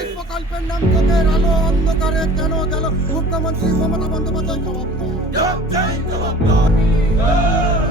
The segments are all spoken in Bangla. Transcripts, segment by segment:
এই প্রকল্পের নাম চোখের আলো অন্ধকারে কেন গেল মুখ্যমন্ত্রী মমতা বন্দ্যোপাধ্যায় জবাব দাও।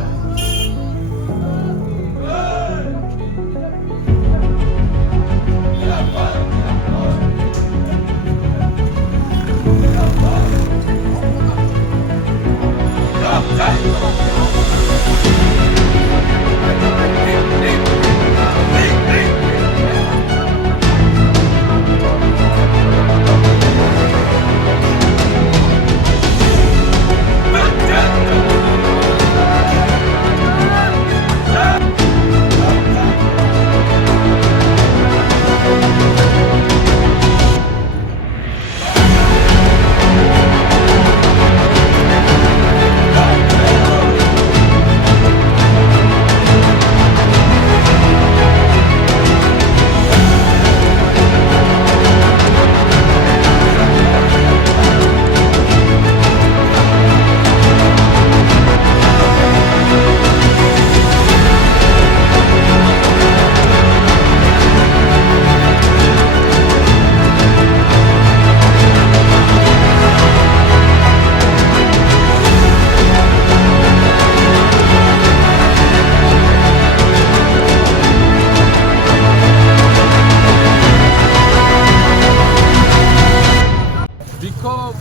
বিক্ষোভ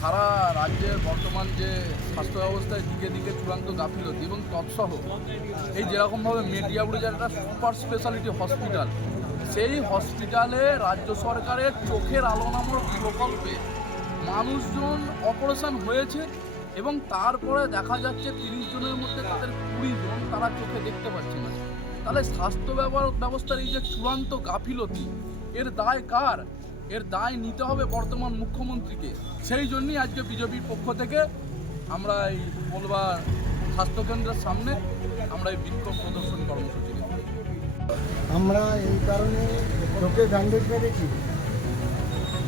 সারা রাজ্যের বর্তমান যে স্বাস্থ্য ব্যবস্থায় দিকে দিকে চূড়ান্ত গাফিলতি এবং তৎসহ, এই যেরকমভাবে মেডিয়াপুরে যে একটা সুপার স্পেশালিটি হসপিটাল সেই হসপিটালে রাজ্য সরকারের চোখের আলো নামক প্রকল্পে মানুষজন অপারেশন হয়েছে এবং তারপরে দেখা যাচ্ছে তিরিশ জনের মধ্যে তাদের কুড়ি জন তারা চোখে দেখতে পাচ্ছে না। তাহলে স্বাস্থ্য ব্যব- ব্যবস্থার এই যে চূড়ান্ত গাফিলতি, এর দায় কার? এর দায় নিতে হবে বর্তমান মুখ্যমন্ত্রীকে। সেই জন্যই আজকে বিজেপির পক্ষ থেকে আমরা এই বলবার স্বাস্থ্যকেন্দ্রের সামনে আমরা এই বিক্ষোভ প্রদর্শন কর্মসূচি আমরা এই কারণে চোখে ব্যান্ডেজ মেরেছি।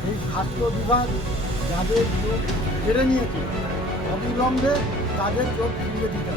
এই স্বাস্থ্য বিভাগ যাদের কেড়ে নিয়েছে, অবিলম্বে তাদের চোখ ফিরিয়ে দিতে